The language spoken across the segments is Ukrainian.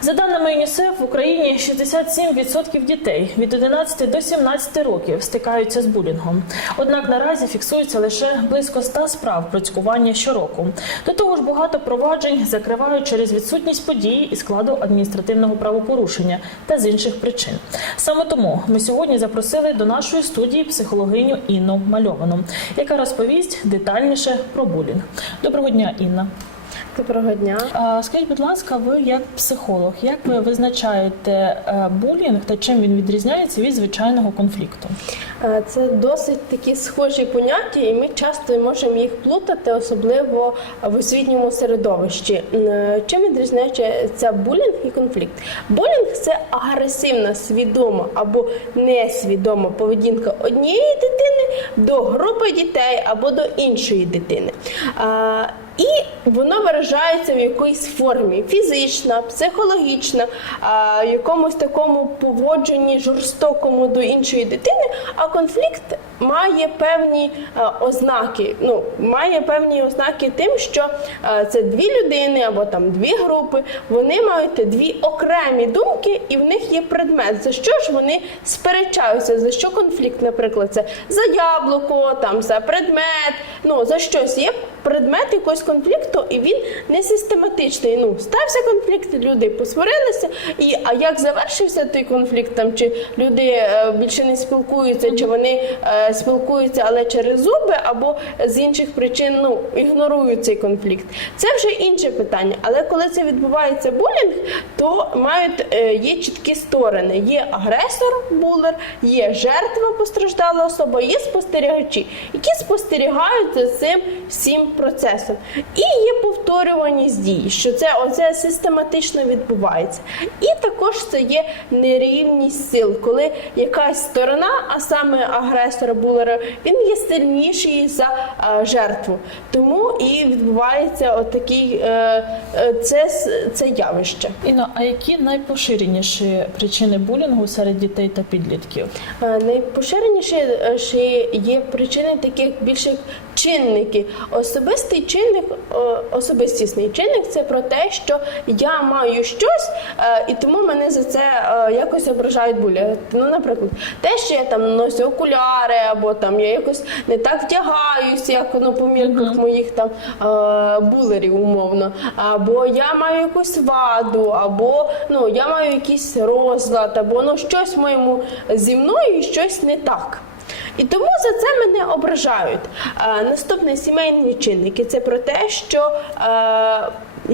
За даними ЮНІСЕФ, в Україні 67% дітей від 11 до 17 років стикаються з булінгом. Однак наразі фіксується лише близько 100 справ про щороку. До того ж, багато проваджень закривають через відсутність події і складу адміністративного правопорушення та з інших причин. Саме тому ми сьогодні запросили до нашої студії психологиню Інну Мальовану, яка розповість детальніше про булінг. Доброго дня, Інна. Доброго дня. Скажіть, будь ласка, ви як психолог, як ви визначаєте е, булінг та чим він відрізняється від звичайного конфлікту? Е, Це досить такі схожі поняття, і ми часто можемо їх плутати, особливо в освітньому середовищі. Е, Чим відрізняється булінг і конфлікт? Булінг це агресивна, свідома або несвідома поведінка однієї дитини до групи дітей або до іншої дитини. І воно виражається в якоїсь формі фізична, психологічна, а, якомусь такому поводженні жорстокому до іншої дитини. А конфлікт має певні а, ознаки. Ну, має певні ознаки тим, що а, це дві людини або там дві групи. Вони мають дві окремі думки, і в них є предмет. За що ж вони сперечаються? За що конфлікт, наприклад, це за яблуко, там за предмет, ну за щось є предмет якогось конфлікту, і він не систематичний. Ну, стався конфлікт, люди посварилися, і а як завершився той конфлікт, там чи люди е, більше не спілкуються, чи вони е, спілкуються, але через зуби, або з інших причин ну, ігнорують цей конфлікт. Це вже інше питання. Але коли це відбувається булінг, то мають е, є чіткі сторони: є агресор, булер, є жертва постраждала особа, є спостерігачі, які спостерігають за цим всім процесом. І є повторюваність дій, що це оце систематично відбувається. І також це є нерівність сил, коли якась сторона, а саме агресора булера, він є сильніший за жертву. Тому і відбувається отакий е, е, це, це явище. Іно, а які найпоширеніші причини булінгу серед дітей та підлітків? Е, Найпоширеніші є причини таких більше чинники. Особистий чинник, особистісний чинник це про те, що я маю щось, е, і тому мене за це е, якось ображають були. Ну, наприклад, те, що я там носю окуляри, або там я якось не так вдягаюсь, як ну, по мірках моїх там е, булерів, умовно, або я маю якусь ваду, або ну я маю якийсь розлад, або ну щось в моєму зі мною щось не так. І тому за це мене ображають. Е, наступне сімейні чинники це про те, що е,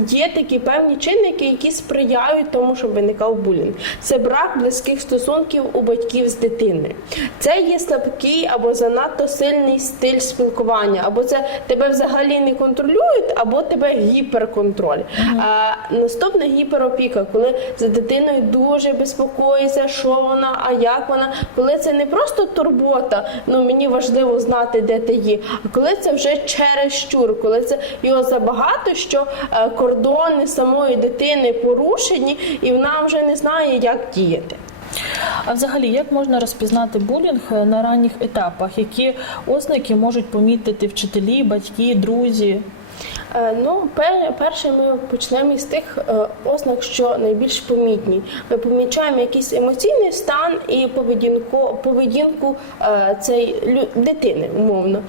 є такі певні чинники, які сприяють тому, щоб виникав булінг. Це брак близьких стосунків у батьків з дитиною. Це є слабкий або занадто сильний стиль спілкування, або це тебе взагалі не контролюють, або тебе гіперконтроль. Е, наступне гіперопіка, коли за дитиною дуже безпокоїться, що вона, а як вона, коли це не просто турбота, ну мені важливо знати, де ти є, а коли це вже через чур, коли це його забагато, що е, кордони самої дитини порушені, і вона вже не знає, як діяти. А взагалі, як можна розпізнати булінг е, на ранніх етапах? Які ознаки можуть помітити вчителі, батьки, друзі? Е, Ну, пер- перше ми почнемо із тих е, ознак, що найбільш помітні. Ми помічаємо якийсь емоційний стан і поведінку, поведінку е, лю- дитини, умовно.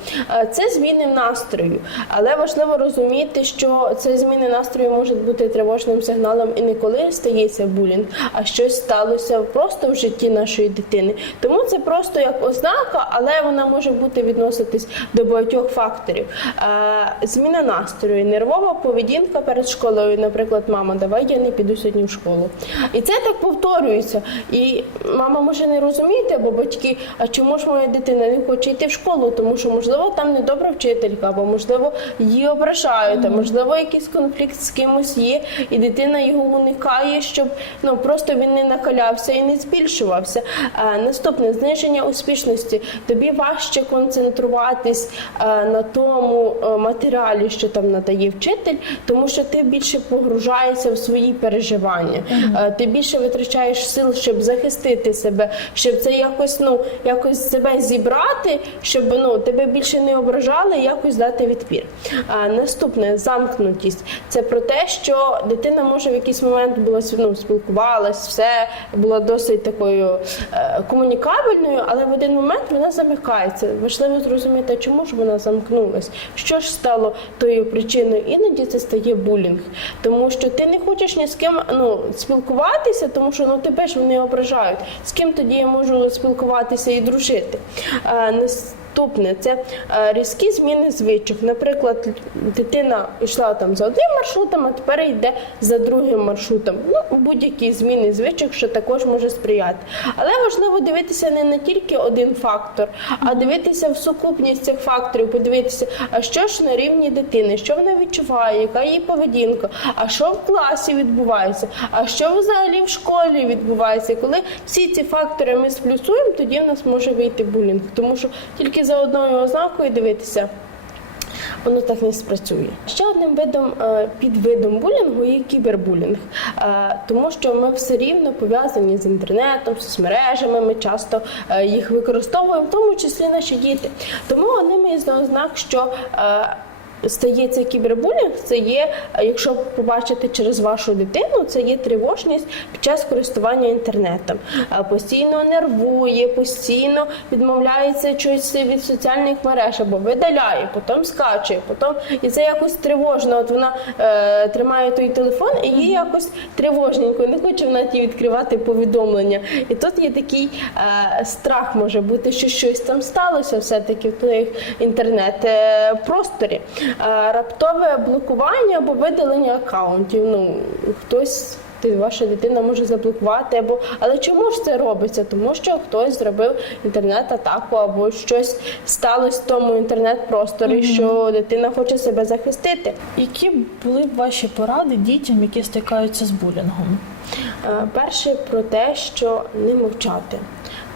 Це зміни настрою. Але важливо розуміти, що це зміни настрою можуть бути тривожним сигналом і не коли стається булінг, а щось сталося просто в житті нашої дитини. Тому це просто як ознака, але вона може бути відноситись до багатьох факторів. Зміна настрою, нервова поведінка перед школою. Наприклад, мама, давай я не піду сьогодні в школу. І це так повторюється. І мама може не розуміти, або батьки, а чому ж моя дитина не хоче йти в школу? Тому що, можливо, там недобра вчителька, або можливо її ображають, а можливо, якийсь конфлікт з кимось є, і дитина його уникає, щоб ну просто він не накалявся і не збільшувався. Е, Наступне зниження успішності. Тобі важче концентруватись е, на тому матеріалі, що там над дає вчитель, тому що ти більше погружаєшся в свої переживання. Е, Ти більше витрачаєш сил, щоб захистити себе, щоб це якось ну якось себе зібрати, щоб ну тебе більше не ображали, якось дати відпір. А наступне замкнутість. Це про те, що дитина може в якийсь момент була ну, спілкувалась, все була досить такою е, комунікабельною, але в один момент вона замикається. Важливо зрозуміти, чому ж вона замкнулась, що ж стало тою причиною. Іноді це стає булінг, тому що ти не хочеш ні з ким ну, спілкуватися, тому що ну тебе ж вони ображають. З ким тоді я можу спілкуватися і дружити? Наступне це різкі зміни звичок. Наприклад, дитина йшла там за одним маршрутом, а тепер йде за другим маршрутом. Ну, будь-які зміни звичок, що також може сприяти. Але важливо дивитися не на тільки один фактор, а дивитися в сукупність цих факторів, подивитися, а що ж на рівні дитини, що вона відчуває, яка її поведінка, а що в класі відбувається, а що взагалі в школі відбувається. Коли всі ці фактори ми сплюсуємо, тоді в нас може вийти булінг, тому що тільки за одною ознакою дивитися. Воно так не спрацює. Ще одним видом е, підвидом булінгу є кібербулінг, Е, тому що ми все рівно пов'язані з інтернетом, соцмережами. Ми часто е, їх використовуємо, в тому числі наші діти. Тому одним із ознак, що Стається кібербулінг, це є, е, якщо побачити через вашу дитину, це є тривожність під час користування інтернетом. Е, Постійно нервує, постійно відмовляється щось від соціальних мереж або видаляє, потім скачує, потім і це якось тривожно. От вона е, тримає той телефон і їй якось тривожненько, не хоче вона ті відкривати повідомлення. І тут є такий е, страх може бути, що щось там сталося все-таки в інтернет-просторі. Е, раптове блокування або видалення акаунтів. Ну, хтось. Ваша дитина може заблокувати, або але чому ж це робиться? Тому що хтось зробив інтернет-атаку, або щось сталося в тому інтернет-просторі, що дитина хоче себе захистити. Які були б ваші поради дітям, які стикаються з булінгом? Е, Перше про те, що не мовчати.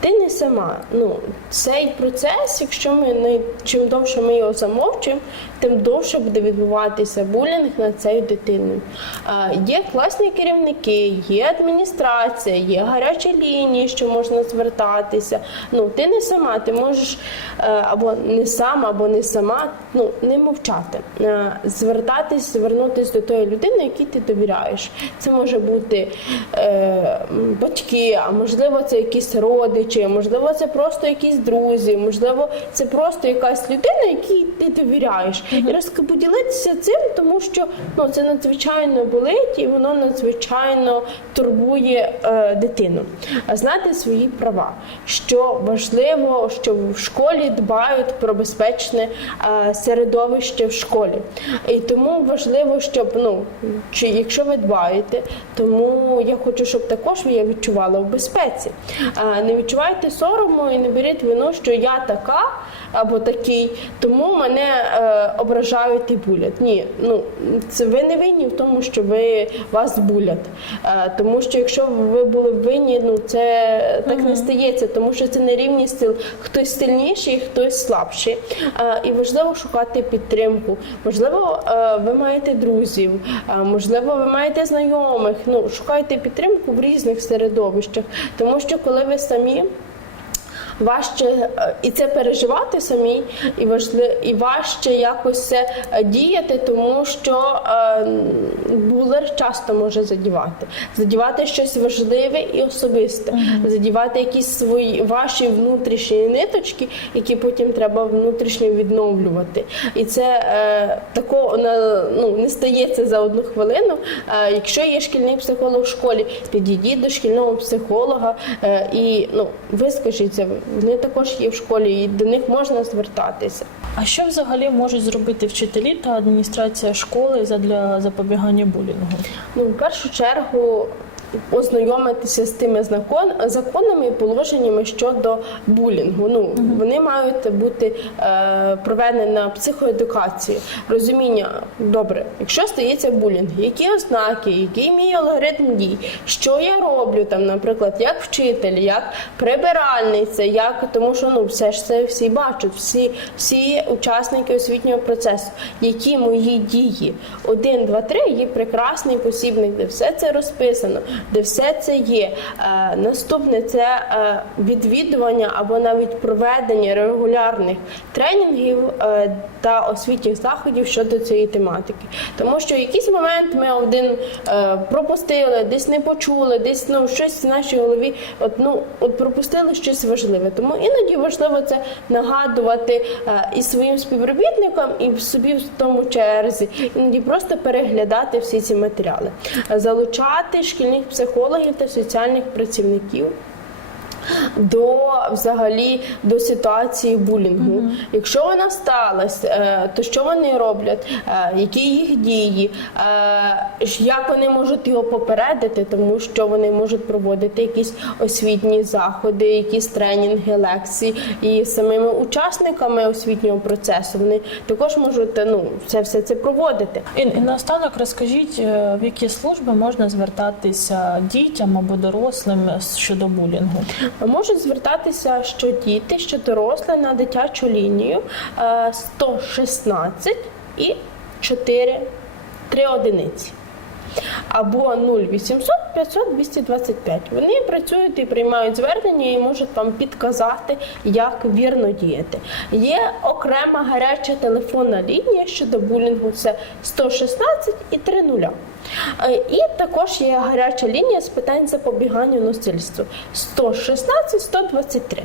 Ти не сама. Ну, цей процес, якщо ми не чим довше ми його замовчуємо, тим довше буде відбуватися булінг над цією дитиною. Е, Є класні керівники, є адміністрація, є гарячі лінії, що можна звертатися. Ну, ти не сама, ти можеш е, або не сам, або не сама, ну не мовчати. Е, Звертатись, звернутися до тої людини, якій ти довіряєш. Це може бути е, батьки, а можливо, це якісь родичі, можливо, це просто якісь друзі, можливо, це просто якась людина, якій ти довіряєш. І розк- поділитися цим, тому що ну це надзвичайно болить і воно надзвичайно турбує е, дитину. А знати свої права, що важливо, що в школі дбають про безпечне е, середовище в школі. І тому важливо, щоб ну чи якщо ви дбаєте, тому я хочу, щоб також я відчувала в безпеці. А не відчувайте сорому і не беріть вину, що я така або такий, тому мене е, ображають і булять. Ні, ну це ви не винні в тому, що ви вас булять. Е, тому що якщо ви були винні, ну це так не стається, тому що це не рівність сил. Хтось сильніший, хтось слабший. Е, і важливо шукати підтримку. Можливо, е, ви маєте друзів, е, можливо, ви маєте знайомих. Ну шукайте підтримку в різних середовищах, тому що коли ви самі. Важче е, і це переживати самі, і важли, і важче якось це е, діяти, тому що е, булер часто може задівати, задівати щось важливе і особисте, задівати якісь свої ваші внутрішні ниточки, які потім треба внутрішньо відновлювати. І це е, такого ну не стається за одну хвилину. Е, якщо є шкільний психолог в школі, підійдіть до шкільного психолога е, і ну вискажіться. Вони також є в школі, і до них можна звертатися. А що взагалі можуть зробити вчителі та адміністрація школи для запобігання булінгу? Ну, в першу чергу ознайомитися з тими закон, законами і положеннями щодо булінгу. Ну вони мають бути е, проведені на психоедукації, розуміння добре, якщо стається булінг, які ознаки, який мій алгоритм дій, що я роблю там, наприклад, як вчитель, як прибиральниця, як тому, що ну все ж це всі бачать, всі, всі учасники освітнього процесу, які мої дії. Один, два, три є прекрасний посібник, де все це розписано, де все це є. Е, наступне це е, відвідування або навіть проведення регулярних тренінгів е, та освітніх заходів щодо цієї тематики. Тому що в якийсь момент ми один пропустили, десь не почули, десь ну щось в нашій голові, от ну от пропустили щось важливе. Тому іноді важливо це нагадувати і своїм співробітникам, і собі в тому черзі, іноді просто переглядати всі ці матеріали, залучати шкільних психологів та соціальних працівників до взагалі до ситуації булінгу. Якщо вона сталася, е, то що вони роблять, Е, які їх дії, Е, як вони можуть його попередити, тому що вони можуть проводити якісь освітні заходи, якісь тренінги, лекції, і самими учасниками освітнього процесу вони також можуть ну це все це проводити. І, і наостанок розкажіть, в які служби можна звертатися дітям або дорослим щодо булінгу. Можуть звертатися що діти, що дорослі на дитячу лінію е, 116 і 4 3 одиниці. Або 0800 500 225. Вони працюють і приймають звернення і можуть вам підказати, як вірно діяти. Є окрема гаряча телефонна лінія щодо булінгу. Це 116 і 30. Е, І також є гаряча лінія з питань запобігання насильству 116 123.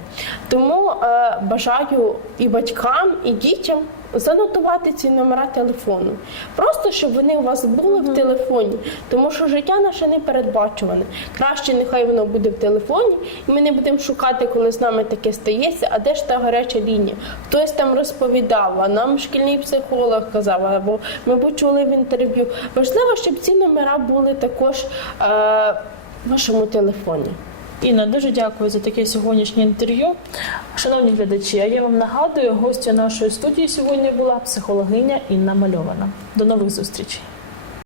Тому е, бажаю і батькам, і дітям занотувати ці номера телефону. Просто щоб вони у вас були в телефоні, тому що життя наше не передбачуване. Краще нехай воно буде в телефоні, і ми не будемо шукати, коли з нами таке стається, а де ж та гаряча лінія? Хтось там розповідав, а нам шкільний психолог казав, або ми почули в інтерв'ю. Важливо, щоб ці номера були також е, в вашому телефоні. Інна, дуже дякую за таке сьогоднішнє інтерв'ю. Шановні глядачі, а я вам нагадую, гостя нашої студії сьогодні була психологиня Інна Мальована. До нових зустрічей.